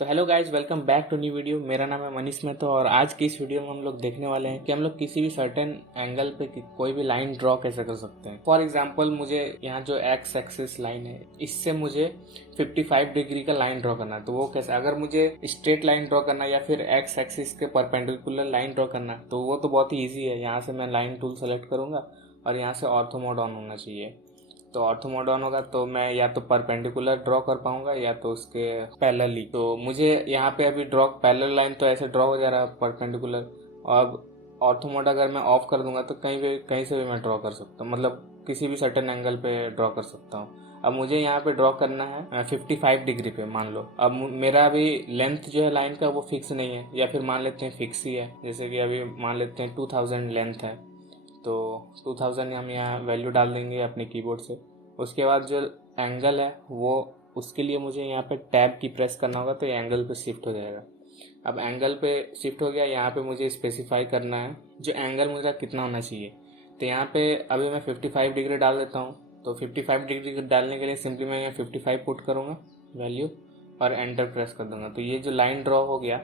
तो hello guys, welcome back to new video. मेरा नाम है मनीष मेहतो और आज की इस वीडियो में हम लोग देखने वाले हैं कि हम लोग किसी भी सर्टेन एंगल पे कोई भी लाइन ड्रॉ कैसे कर सकते हैं। फॉर एग्जांपल, मुझे यहाँ जो एक्स एक्सिस लाइन है इससे मुझे 55 डिग्री का लाइन ड्रॉ करना है। तो वो कैसे, अगर मुझे स्ट्रेट लाइन ड्रॉ करना है या फिर एक्स एक्सिस के परपेंडिकुलर लाइन ड्रॉ करना है तो वो तो बहुत ही ईजी है। यहाँ से मैं लाइन टूल सेलेक्ट करूंगा और यहाँ से ऑर्थो मोड ऑन होना चाहिए। तो ऑर्थो मोड ऑन होगा तो मैं या तो परपेंडिकुलर ड्रॉ कर पाऊंगा या तो उसके पैरेलली। तो मुझे यहाँ पे अभी ड्रॉ पैरेलल लाइन तो ऐसे ड्रॉ हो जा रहा है परपेंडिकुलर। अब ऑर्थो मोड अगर मैं ऑफ कर दूंगा तो कहीं से भी मैं ड्रॉ कर सकता हूँ, मतलब किसी भी सर्टेन एंगल पे ड्रॉ कर सकता हूँ। अब मुझे यहाँ पे ड्रॉ करना है 55 डिग्री पे, मान लो। अब मेरा अभी लेंथ जो है लाइन का वो फिक्स नहीं है, या फिर मान लेते हैं फिक्स ही है। जैसे कि अभी मान लेते हैं 2000 लेंथ है, तो 2000 हम यहाँ वैल्यू डाल देंगे अपने कीबोर्ड से। उसके बाद जो एंगल है वो, उसके लिए मुझे यहाँ पे टैब की प्रेस करना होगा तो ये एंगल पे शिफ्ट हो जाएगा। अब एंगल पे शिफ्ट हो गया। यहाँ पे मुझे स्पेसिफाई करना है जो एंगल मुझे कितना होना चाहिए। तो यहाँ पे अभी मैं 55 डिग्री डाल देता हूँ। तो 55 डिग्री डालने के लिए सिंपली मैं यहाँ 55 पुट करूँगा वैल्यू और एंटर प्रेस कर दूंगा। तो ये जो लाइन ड्रॉ हो गया,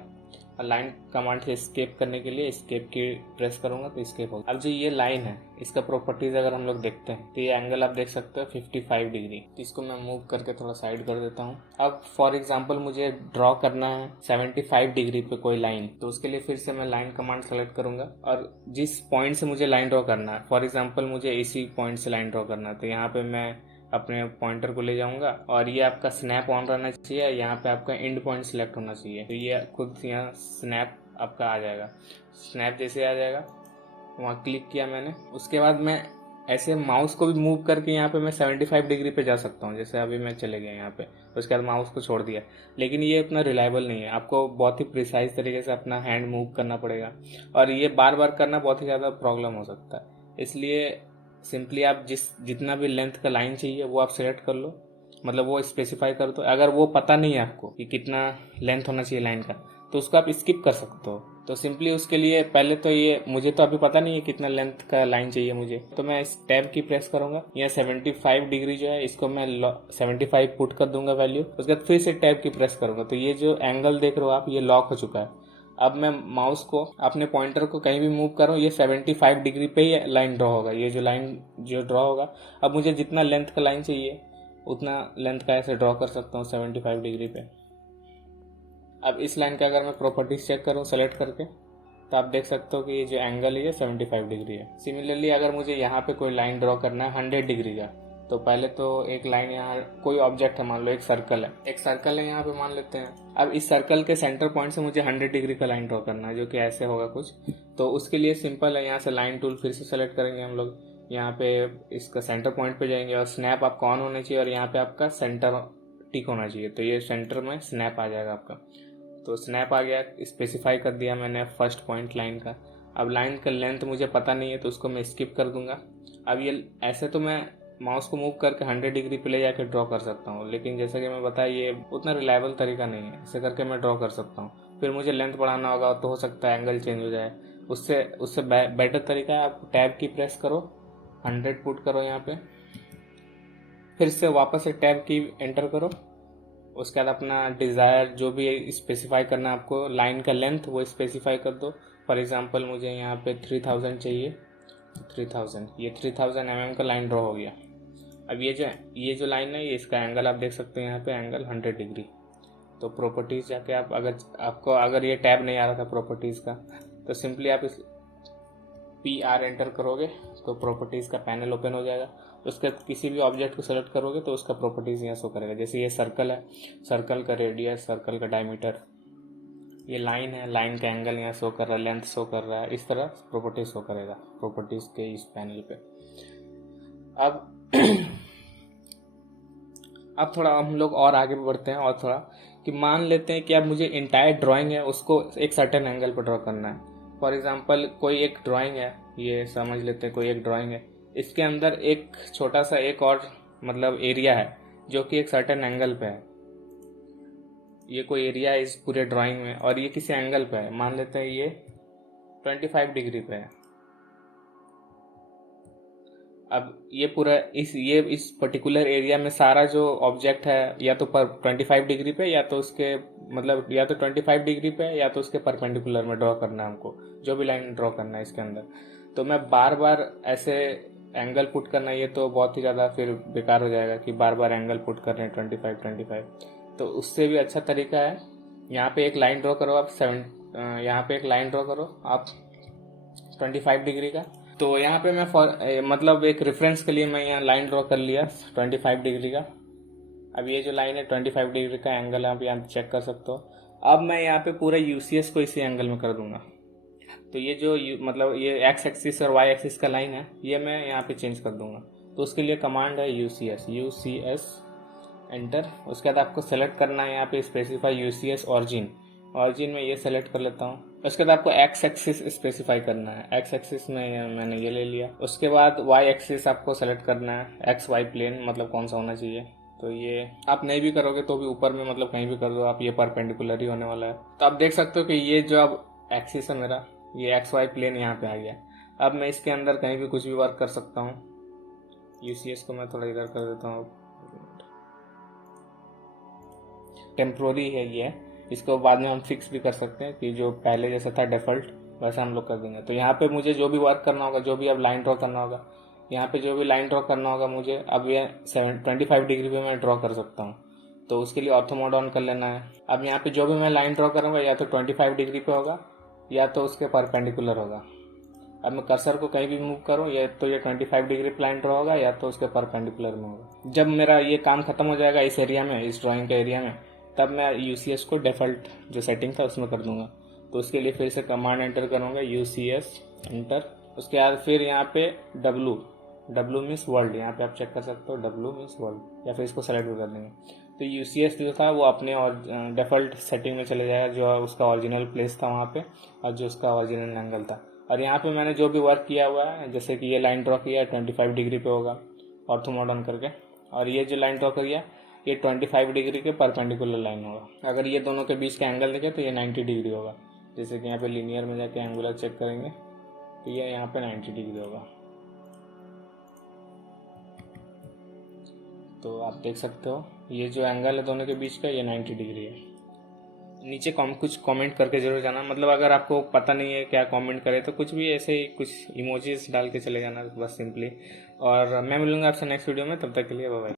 लाइन कमांड से एस्केप करने के लिए एस्केप की प्रेस करूंगा तो एस्केप होगा। अब जो ये लाइन है इसका प्रॉपर्टीज अगर हम लोग देखते हैं तो ये एंगल आप देख सकते हो 55 डिग्री। तो इसको मैं मूव करके थोड़ा साइड कर देता हूँ। अब फॉर एग्जांपल मुझे ड्रॉ करना है 75 डिग्री पे कोई लाइन, तो उसके लिए फिर से मैं लाइन कमांड सेलेक्ट करूंगा और जिस पॉइंट से मुझे लाइन ड्रॉ करना है, फॉर एग्जाम्पल मुझे इसी पॉइंट से लाइन ड्रॉ करना है, तो यहाँ पे मैं अपने पॉइंटर को ले जाऊंगा और ये आपका स्नैप ऑन रहना चाहिए। यहाँ पे आपका एंड पॉइंट सिलेक्ट होना चाहिए। तो ये खुद यहाँ स्नैप आपका आ जाएगा। स्नैप जैसे आ जाएगा वहाँ क्लिक किया मैंने, उसके बाद मैं ऐसे माउस को भी मूव करके यहाँ पे मैं 75 डिग्री पे जा सकता हूँ। जैसे अभी मैं चले गया यहाँ पे, उसके बाद माउस को छोड़ दिया। लेकिन ये उतना रिलायबल नहीं है, आपको बहुत ही प्रिसाइज तरीके से अपना हैंड मूव करना पड़ेगा और ये बार बार करना बहुत ही ज़्यादा प्रॉब्लम हो सकता है। इसलिए सिंपली आप जितना भी लेंथ का लाइन चाहिए वो आप सेलेक्ट कर लो, मतलब वो स्पेसिफाई कर दो। अगर वो पता नहीं है आपको कि कितना लेंथ होना चाहिए लाइन का तो उसको आप स्किप कर सकते हो। तो सिंपली उसके लिए पहले तो ये, मुझे तो अभी पता नहीं है कितना लेंथ का लाइन चाहिए मुझे, तो मैं इस टैब की प्रेस करूंगा। यहाँ 75 डिग्री जो है इसको मैं 75 पुट कर दूंगा वैल्यू। उसके बाद फिर से टैब की प्रेस करूंगा तो ये जो एंगल देख रहे हो आप, ये लॉक हो चुका है। अब मैं माउस को, अपने पॉइंटर को कहीं भी मूव करूँ, ये 75 डिग्री पे ही लाइन ड्रॉ होगा। ये जो लाइन जो ड्रॉ होगा, अब मुझे जितना लेंथ का लाइन चाहिए उतना लेंथ का ऐसे ड्रॉ कर सकता हूँ 75 डिग्री पे। अब इस लाइन का अगर मैं प्रॉपर्टीज चेक करूँ सेलेक्ट करके, तो आप देख सकते हो कि ये जो एंगल है ये 75 डिग्री है। सिमिलरली अगर मुझे यहाँ पे कोई लाइन ड्रॉ करना है 100 डिग्री का, तो पहले तो एक लाइन, यहाँ कोई ऑब्जेक्ट है, मान लो एक सर्कल है, यहाँ पे मान लेते हैं। अब इस सर्कल के सेंटर पॉइंट से मुझे 100 डिग्री का लाइन ड्रॉ करना है, जो कि ऐसे होगा कुछ। तो उसके लिए सिंपल है, यहाँ से लाइन टूल फिर से सेलेक्ट करेंगे हम लोग। यहाँ पे इसका सेंटर पॉइंट पे जाएंगे और स्नैप आपका ऑन होना चाहिए और यहाँ पे आपका सेंटर टिक होना चाहिए। तो ये सेंटर में स्नैप आ जाएगा आपका। तो स्नैप आ गया, स्पेसिफाई कर दिया मैंने फर्स्ट पॉइंट लाइन का। अब लाइन का लेंथ मुझे पता नहीं है तो उसको मैं स्किप कर दूंगा। अब ये ऐसे तो मैं माउस को मूव करके 100 डिग्री पे ले जाकर ड्रॉ कर सकता हूँ, लेकिन जैसा कि मैं बताया ये उतना रिलायबल तरीका नहीं है। ऐसे करके मैं ड्रॉ कर सकता हूँ, फिर मुझे लेंथ बढ़ाना होगा तो हो सकता है एंगल चेंज हो जाए। उससे बेटर तरीका है, आप टैब की प्रेस करो, 100 पुट करो यहाँ पे, फिर से वापस से टैब की एंटर करो। उसके बाद अपना डिज़ायर जो भी स्पेसिफाई करना है आपको, लाइन का लेंथ वो स्पेसिफाई कर दो। फॉर एग्जांपल मुझे यहाँ पे 3000 चाहिए, 3000, ये 3000 का लाइन ड्रॉ हो गया। अब ये जो लाइन है, ये इसका एंगल आप देख सकते हैं यहाँ पे, एंगल 100 डिग्री। तो प्रॉपर्टीज़ जाके आप, अगर ये टैब नहीं आ रहा था प्रॉपर्टीज़ का, तो सिंपली आप इस PR एंटर करोगे तो प्रॉपर्टीज़ का पैनल ओपन हो जाएगा। उसके किसी भी ऑब्जेक्ट को सेलेक्ट करोगे तो उसका प्रॉपर्टीज़ यहाँ शो करेगा। जैसे ये सर्कल है, सर्कल का रेडियस, सर्कल का डायमीटर, ये लाइन है, लाइन का एंगल यहाँ शो कर रहा है, लेंथ शो कर रहा है। इस तरह प्रॉपर्टीज शो करेगा प्रॉपर्टीज़ के इस पैनल पे। अब अब थोड़ा हम लोग और आगे बढ़ते हैं और थोड़ा, कि मान लेते हैं कि अब मुझे इंटायर ड्राइंग है उसको एक सर्टेन एंगल पर ड्रॉ करना है। फॉर एग्जांपल कोई एक ड्राइंग है, ये समझ लेते हैं कोई एक ड्राइंग है, इसके अंदर एक छोटा सा एक और मतलब एरिया है जो कि एक सर्टेन एंगल पे है। ये कोई एरिया है इस पूरे ड्राइंग में और ये किसी एंगल पे है, मान लेते हैं ये 25 डिग्री पे है। अब ये पूरा इस पर्टिकुलर एरिया में सारा जो ऑब्जेक्ट है या तो पर 25 डिग्री पे या तो उसके मतलब या तो 25 डिग्री पे या तो उसके परपेंडिकुलर में ड्रॉ करना है हमको, जो भी लाइन ड्रॉ करना है इसके अंदर। तो मैं बार बार ऐसे एंगल पुट करना, ये तो बहुत ही ज़्यादा फिर बेकार हो जाएगा कि बार बार एंगल पुट कर रहे हैं 25। तो उससे भी अच्छा तरीका है, यहाँ पे एक लाइन ड्रॉ करो आप यहाँ पे एक लाइन ड्रॉ करो आप 25 डिग्री का। तो यहाँ पे मैं मतलब एक रेफरेंस के लिए मैं यहाँ लाइन ड्रॉ कर लिया 25 डिग्री का। अब ये जो लाइन है 25 डिग्री का एंगल है, आप यहाँ चेक कर सकते हो। अब मैं यहाँ पे पूरा यूसीएस को इसी एंगल में कर दूंगा। तो ये जो मतलब ये एक्स एक्सिस और वाई एक्सिस का लाइन है, ये मैं यहाँ पे चेंज कर दूंगा। तो उसके लिए कमांड है यूसीएस एंटर। उसके बाद आपको सेलेक्ट करना है यहाँ पे स्पेसिफाई यूसीएस ऑरिजिन में ये सेलेक्ट कर लेता हूँ। उसके बाद आपको एक्स एक्सिस स्पेसिफाई करना है, एक्स एक्सिस में मैंने ये ले लिया। उसके बाद वाई एक्सिस आपको सेलेक्ट करना है, एक्स वाई प्लेन मतलब कौन सा होना चाहिए। तो ये आप नहीं भी करोगे तो भी ऊपर में मतलब कहीं भी कर दो आप, ये परपेंडिकुलर ही होने वाला है। तो आप देख सकते हो कि ये जो अब एक्सिस है मेरा, ये एक्स वाई प्लेन यहाँ पे आ गया। अब मैं इसके अंदर कहीं भी कुछ भी वर्क कर सकता हूँ। यूसीएस को मैं थोड़ा इधर कर देता हूँ, टेम्प्रोरी है ये, इसको बाद में हम फिक्स भी कर सकते हैं कि जो पहले जैसा था डिफॉल्ट वैसा हम लोग कर देंगे। तो यहाँ पे मुझे जो भी वर्क करना होगा, जो भी अब लाइन ड्रॉ करना होगा, यहाँ पे जो भी लाइन ड्रॉ करना होगा मुझे, अब ये 25 डिग्री पे मैं ड्रॉ कर सकता हूँ। तो उसके लिए ऑर्थो मोड ऑन कर लेना है। अब यहाँ पे जो भी मैं लाइन ड्रॉ करूँगा या तो 25 डिग्री पे होगा या तो उसके परपेंडिकुलर होगा। अब मैं कर्सर को कहीं भी मूव करूँ या तो ये 25 डिग्री पे लाइन ड्रॉ होगा या तो उसके परपेंडिकुलर में होगा। जब मेरा ये काम खत्म हो जाएगा इस एरिया में, इस ड्राइंग के एरिया में, तब मैं यूसीएस को डिफ़ॉल्ट जो सेटिंग था उसमें कर दूंगा। तो उसके लिए फिर से कमांड एंटर करूँगा, यूसीएस एंटर। उसके बाद फिर यहाँ पे डब्लू मीन्स वर्ल्ड, यहाँ पे आप चेक कर सकते हो डब्लू मीन्स वर्ल्ड, या फिर इसको सेलेक्ट भी कर देंगे। तो यूसीएस जो था वो अपने और डिफ़ॉल्ट सेटिंग में चले जाएगा, जो उसका ओरिजिनल प्लेस था वहाँ पे और जो उसका ओरिजिनल एंगल था। और यहाँ पे मैंने जो भी वर्क किया हुआ है, जैसे कि ये लाइन ड्रॉ किया 25 डिग्री पे होगा ऑर्थो मोड ऑन करके, और ये जो लाइन ड्रॉ किया ये 25 डिग्री के परपेंडिकुलर लाइन होगा। अगर ये दोनों के बीच का एंगल देखें तो ये 90 डिग्री होगा। जैसे कि यहाँ पे लीनियर में जाके एंगुलर चेक करेंगे तो ये यहाँ पे 90 डिग्री होगा। तो आप देख सकते हो ये जो एंगल है दोनों के बीच का, ये 90 डिग्री है। नीचे कुछ कमेंट करके जरूर जाना, मतलब अगर आपको पता नहीं है क्या कमेंट करे तो कुछ भी ऐसे ही कुछ इमोजीज डाल के चले जाना बस सिंपली। और मैं मिलूंगा आपसे नेक्स्ट वीडियो में, तब तक के लिए बाय बाय।